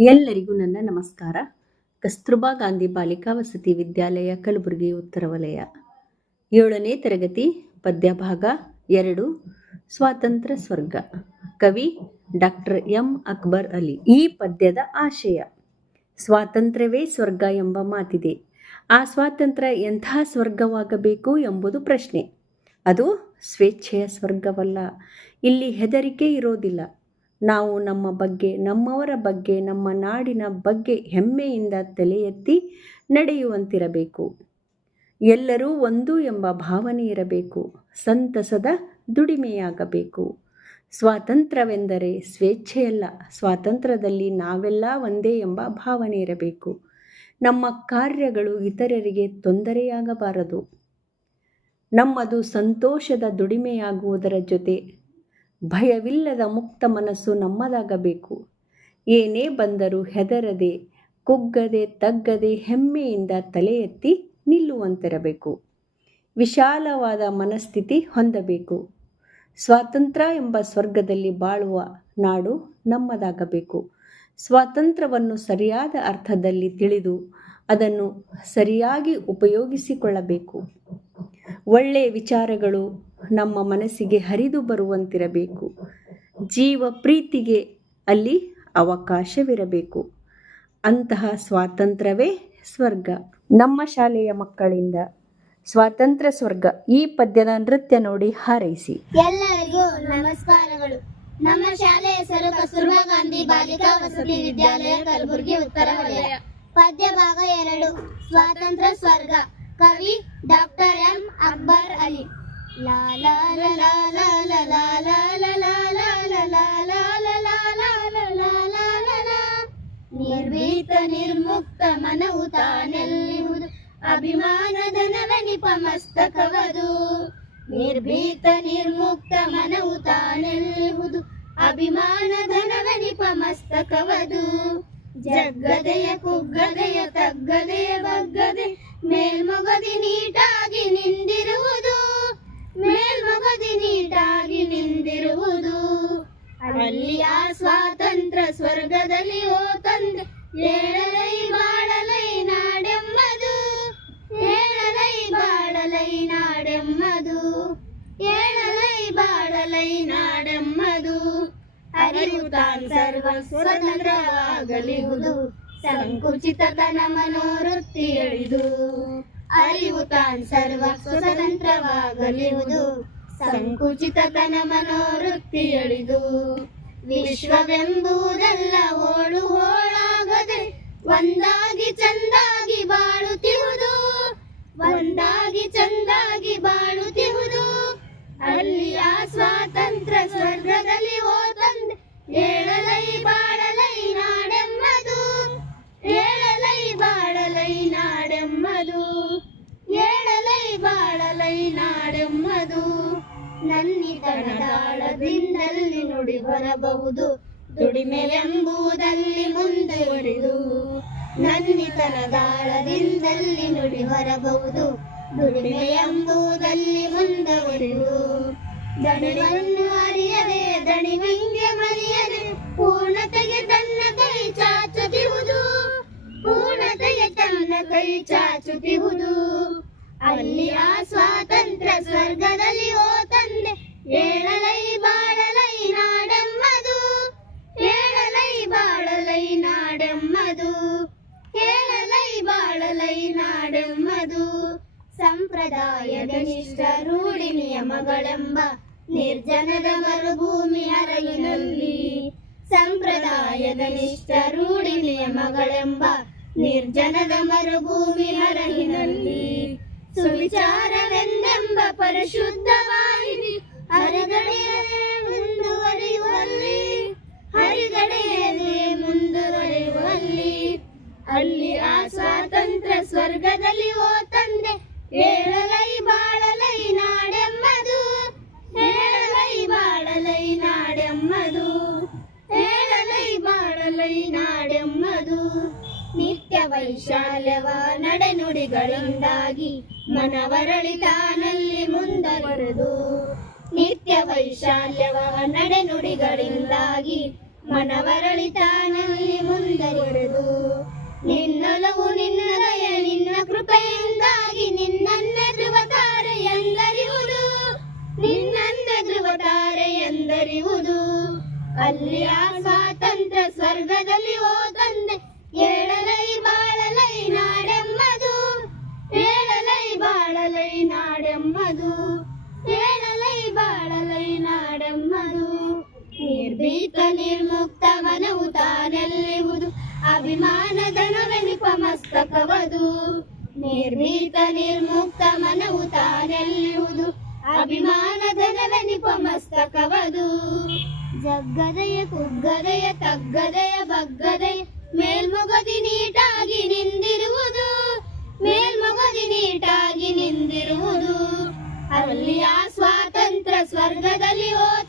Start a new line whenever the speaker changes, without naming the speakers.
ಎಲ್ಲರಿಗೂ ನನ್ನ ನಮಸ್ಕಾರ. ಕಸ್ತೂರ್ಬಾ ಗಾಂಧಿ ಬಾಲಿಕಾ ವಸತಿ ವಿದ್ಯಾಲಯ, ಕಲಬುರಗಿ ಉತ್ತರ ವಲಯ. ಏಳನೇ ತರಗತಿ, ಪದ್ಯಭಾಗ ಎರಡು, ಸ್ವಾತಂತ್ರ್ಯ ಸ್ವರ್ಗ. ಕವಿ ಡಾಕ್ಟರ್ ಎಂ. ಅಕ್ಬರ್ ಅಲಿ, ಈ ಪದ್ಯದ ಆಶಯ. ಸ್ವಾತಂತ್ರ್ಯವೇ ಸ್ವರ್ಗ ಎಂಬ ಮಾತಿದೆ. ಆ ಸ್ವಾತಂತ್ರ್ಯ ಎಂಥ ಸ್ವರ್ಗವಾಗಬೇಕು ಎಂಬುದು ಪ್ರಶ್ನೆ. ಅದು ಸ್ವೇಚ್ಛೆಯ ಸ್ವರ್ಗವಲ್ಲ. ಇಲ್ಲಿ ಹೆದರಿಕೆ ಇರೋದಿಲ್ಲ. ನಾವು ನಮ್ಮ ಬಗ್ಗೆ, ನಮ್ಮವರ ಬಗ್ಗೆ, ನಮ್ಮ ನಾಡಿನ ಬಗ್ಗೆ ಹೆಮ್ಮೆಯಿಂದ ತಲೆ ಎತ್ತಿ ನಡೆಯುವಂತಿರಬೇಕು. ಎಲ್ಲರೂ ಒಂದು ಎಂಬ ಭಾವನೆ ಇರಬೇಕು. ಸಂತಸದ ದುಡಿಮೆಯಾಗಬೇಕು. ಸ್ವಾತಂತ್ರ್ಯವೆಂದರೆ ಸ್ವೇಚ್ಛೆಯಲ್ಲ, ಸ್ವಾತಂತ್ರ್ಯದಲ್ಲಿ ನಾವೆಲ್ಲ ಒಂದೇ ಎಂಬ ಭಾವನೆ ಇರಬೇಕು. ನಮ್ಮ ಕಾರ್ಯಗಳು ಇತರರಿಗೆ ತೊಂದರೆಯಾಗಬಾರದು. ನಮ್ಮದು ಸಂತೋಷದ ದುಡಿಮೆಯಾಗುವುದರ ಜೊತೆ ಭಯವಿಲ್ಲದ ಮುಕ್ತ ಮನಸ್ಸು ನಮ್ಮದಾಗಬೇಕು. ಏನೇ ಬಂದರೂ ಹೆದರದೆ, ಕುಗ್ಗದೆ, ತಗ್ಗದೆ, ಹೆಮ್ಮೆಯಿಂದ ತಲೆ ಎತ್ತಿ ನಿಲ್ಲುವಂತಿರಬೇಕು. ವಿಶಾಲವಾದ ಮನಸ್ಥಿತಿ ಹೊಂದಬೇಕು. ಸ್ವಾತಂತ್ರ್ಯ ಎಂಬ ಸ್ವರ್ಗದಲ್ಲಿ ಬಾಳುವ ನಾಡು ನಮ್ಮದಾಗಬೇಕು. ಸ್ವಾತಂತ್ರ್ಯವನ್ನು ಸರಿಯಾದ ಅರ್ಥದಲ್ಲಿ ತಿಳಿದು ಅದನ್ನು ಸರಿಯಾಗಿ ಉಪಯೋಗಿಸಿಕೊಳ್ಳಬೇಕು. ಒಳ್ಳೆಯ ವಿಚಾರಗಳು ನಮ್ಮ ಮನಸ್ಸಿಗೆ ಹರಿದು ಬರುವಂತಿರಬೇಕು. ಜೀವ ಪ್ರೀತಿಗೆ ಅಲ್ಲಿ ಅವಕಾಶವಿರಬೇಕು. ಅಂತಹ ಸ್ವಾತಂತ್ರ್ಯವೇ ಸ್ವರ್ಗ. ನಮ್ಮ ಶಾಲೆಯ ಮಕ್ಕಳಿಂದ ಸ್ವಾತಂತ್ರ್ಯ ಸ್ವರ್ಗ. ಈ ಪದ್ಯದ ನೃತ್ಯ ನೋಡಿ ಹಾರೈಸಿ.
ಎಲ್ಲರಿಗೂ ನಮಸ್ಕಾರಗಳು. ನಮ್ಮ ಶಾಲೆ ಹೆಸರು ಕಸ್ತೂರ್ಬಾ ಗಾಂಧಿ ಬಾಲಿಕಾ ವಸತಿ ವಿದ್ಯಾಲಯ ಕಲಬುರಗಿ ಉತ್ತರ ವಲಯ. ಪದ್ಯ ಭಾಗ ಎರಡು. ಸ್ವಾತಂತ್ರ್ಯ ಸ್ವರ್ಗ. ಕವಿ ಡಾಕ್ಟರ್ ಎಂ. ಅಕ್ಬರ್ ಅಲಿ. ನಿರ್ಭೀತ ನಿರ್ಮುಕ್ತ ಮನವು ತಾನೆಲ್ಲಿಹುದು ಅಭಿಮಾನದ ನವನಿಪ ಮಸ್ತಕವದು ನಿರ್ಭೀತ ನಿರ್ಮುಕ್ತ ಮನವು ತಾನೆಲ್ಲಿಹುದು ಅಭಿಮಾನದ ನವನಿಪ ಮಸ್ತಕವದು ಜಗ್ಗದೆಯ ಕುಗ್ಗದೆಯ ತಗ್ಗದೆಯ ಬಗ್ಗದ ಅಲ್ಲಿ ಆ ಸ್ವಾತಂತ್ರ್ಯ ಸ್ವರ್ಗದಲ್ಲಿ ಓ ತಂದೆ. ಏಳಲೈ ಬಾಳಲೈ ನಾಡೆಮ್ಮದು. ಏಳಲೈ ಬಾಳಲೈ ನಾಡೆಮ್ಮದು. ಏಳಲೈ ಬಾಳಲೈ ನಾಡೆಮ್ಮದು. ಅರಿವು ತಾನ್ ಸರ್ವ ಸ್ವತಂತ್ರವಾಗಲಿಹುದು. ಸಂಕುಚಿತತನ ಮನೋವೃತ್ತಿ ಎಳಿದು. ಅರಿವು ತಾನ್ ಸರ್ವ ಸ್ವತಂತ್ರವಾಗಲಿಹುದು. ಸಂಕುಚಿತತನ ಮನೋವೃತ್ತಿ ಎಳಿದು. ವಿಶ್ವವೆಂಬುದೆಲ್ಲ ಹೋಳು ಹೋಳಾಗದೆ ಒಂದಾಗಿ ಚಂದಾಗಿ ಬಾಳುತ್ತಿಹುದು. ಒಂದಾಗಿ ಚಂದಾಗಿ ಬಾಳುತ್ತಿಹುದು. ಅಲ್ಲಿಯ ಸ್ವಾತಂತ್ರ್ಯ ಸ್ವರ್ಗದಲ್ಲಿ ಓ ತಂದೆ ಏಳಲೈ ಬಾಳಲೈ ನಾಡೆಮ್ಮದು. ಏಳಲೈ ಬಾಳಲೈ ನಾಡೆಮ್ಮದು. ಏಳಲೈ ಬಾಳಲೈ ನಾಡೆಮ್ಮದು. ನನ್ನಿತನದಾಳದಿಂದಲ್ಲಿ ನುಡಿ ಬರಬಹುದು. ದುಡಿಮೆವೆಂಬುದಲ್ಲಿ ಮುಂದುವರಿದು ನನ್ನಿತನದಾಳದಿಂದಲ್ಲಿ ನುಡಿ ಹೊರಬಹುದು ದುಡಿಮೆಯೆಂಬುದಲ್ಲಿ ಮುಂದುವರಿದು ದಣಿವನ್ನು ಅರಿಯದೆ, ದಣಿವಿಂಗೆ ಮರೆಯದೆ, ಪೂರ್ಣತೆಗೆ ತನ್ನ ಕೈ ಚಾಚುತ್ತಿರುವುದು ಪೂರ್ಣತೆಗೆ ತನ್ನ ಕೈ ಚಾಚುತ್ತಿರುವುದು ಅಲ್ಲಿ ಆ ನಾಡೆಮ್ಮದು ಸಂಪ್ರದಾಯದ ನಿಷ್ಠ ರೂಢಿ ನಿಯಮಗಳೆಂಬ ನಿರ್ಜನದ ಮರುಭೂಮಿ ಹರಗಿನಲ್ಲಿ ಸಂಪ್ರದಾಯದ ನಿಷ್ಠ ರೂಢಿ ನಿಯಮಗಳೆಂಬ ನಿರ್ಜನದ ಮರುಭೂಮಿ ಹರಗಿನಲ್ಲಿ ಸುವಿಚಾರವೆಂದೆಂಬ ಪರಿಶುದ್ಧ ವಾಹಿನಿ ಹರಿಗಡೆಯದೆ ವೈಶಾಲ್ಯವ ನಡೆನುಡಿಗಳಿಂದಾಗಿ ಮನವರಳಿತಾನಲ್ಲಿ ಮುಂದವರೆದು ನಿತ್ಯ ವೈಶಾಲ್ಯವ ನಡೆನುಡಿಗಳಿಂದಾಗಿ ಮನವರಳಿತಾನಲ್ಲಿ ಮುಂದವರೆದು ನಿನ್ನೊಲವು ನಿನ್ನದಯ ನಿನ್ನ ಕೃಪೆಯಿಂದಾಗಿ ನಿನ್ನನ್ನೇ ಧ್ರುವತಾರೆ ಎಂದರಿವುದು ನಿನ್ನ ಧ್ರುವತಾರೆ ಎಂದರಿವುದು ಅಲ್ಲಿ ಸ್ವಾತಂತ್ರ್ಯ ಸ್ವರ್ಗದಲ್ಲಿ ಓ ತಂದೆ ಏಳಲೈ ಬಾಳಲೈ ನಾಡೆಮ್ಮದು, ಏಳಲೈ ಬಾಳಲೈ ನಾಡೆಮ್ಮದು, ಏಳಲೈ ಬಾಳಲೈ ನಾಡೆಮ್ಮದು. ನಿರ್ಭೀತ ನಿರ್ಮುಕ್ತ ಮನವು ತಾನೆಲ್ಲಿಹುದು ಅಭಿಮಾನದ ನವೆನಿಪ ಮಸ್ತಕವದು. ನಿರ್ಭೀತ ನಿರ್ಮುಕ್ತ ಮನವು ತಾನೆಲ್ಲಿಹುದು ಅಭಿಮಾನದ ನವೆನಿಪ ಮಸ್ತಕವದು. ಜಗ್ಗದಯ ಕುಗ್ಗದಯ ತಗ್ಗದಯ ಬಗ್ಗದಯ ಮೇಲ್ಮೊಗದಿ ನೀಟಾಗಿ ನಿಂದಿರುವುದು ಮೇಲ್ಮೊಗದಿ ನೀಟಾಗಿ ನಿಂದಿರುವುದು. ಅಲ್ಲಿಯ ಸ್ವಾತಂತ್ರ್ಯ ಸ್ವರ್ಗದಲ್ಲಿ ಓ